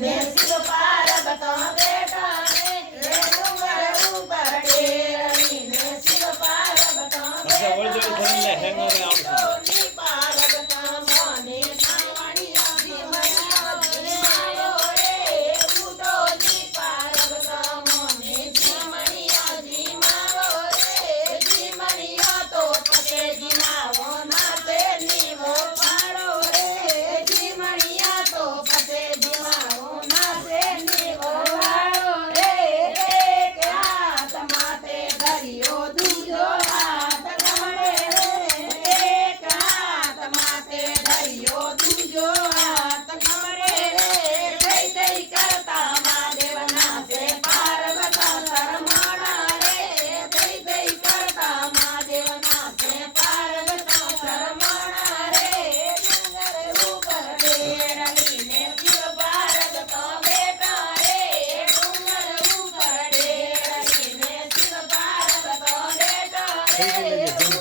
ને શિવ પાર્વતો બેઠા રે ડુંગર ઉપર ડેરવીને શિવ પાર્વતો બેઠા રે ઉડોની પાર્વતો મોને નાવણીયા જીમણિયા જીમાયો રે ઉડોની પાર્વતો મોને જીમણિયા જીમાયો રે જીમણિયા તો પતે જીમાવો ના તે નીવો પાડો રે જીમણિયા તો પતે જીમાવો ના તે નીવો પાડો રે એક હાથ માથે ધર્યો દૂજો હાથ કમળે રે એક હાથ માથે ધર્યો દૂજો હાથ કમળે રે જય જય કરતા મહાદેવના છે પાર્વતા શરમાણા રે જય જય કરતા મહાદેવના છે પાર્વતા શરમાણા રે ડુંગર ઉપર ડેરવીને શિવ પાર્વતો બેઠા રે ડુંગર ઉપર ડેરવીને શિવ પાર્વતો બેઠા રે